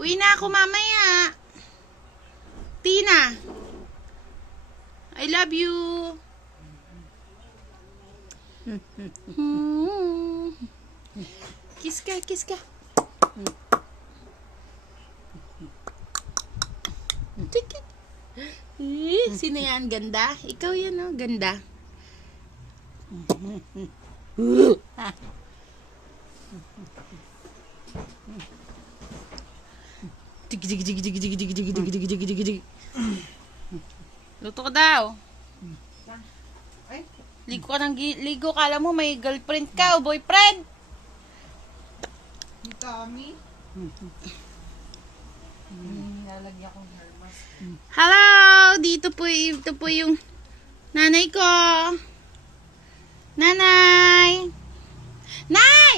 Uwi na ako mamaya. Tina, I love you. Kiss ka, kiss ka. Sino yan? Ganda? Ikaw yan, no? Ganda. Luto ka daw. Ligo ka ng ligo. Kala mo may girlfriend ka o boyfriend. Tommy? Nilalagyan kong hair mask. Hello! Ito po yung nanay ko. Nanay! Nay!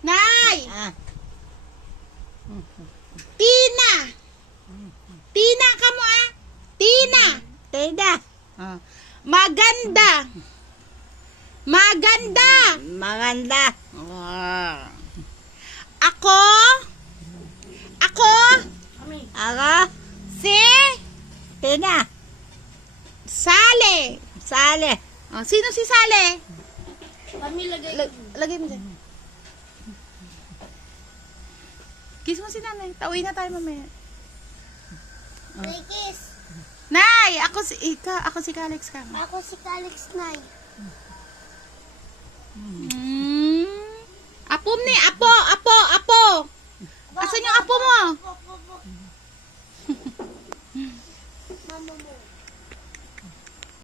Nay! Tina! Tina ka mo ah! Tina! Tina. Maganda! Maganda! Maganda. Ako? Ako. Si? Tina. Sale! Sale. Oh, sino si Sale? Kami lagay. Lagay mo dyan. Kiss mo si nanay. Tauwi na tayo mamaya. Kiss. Nay! Ako si Alex ka. Ako si Calix Nay.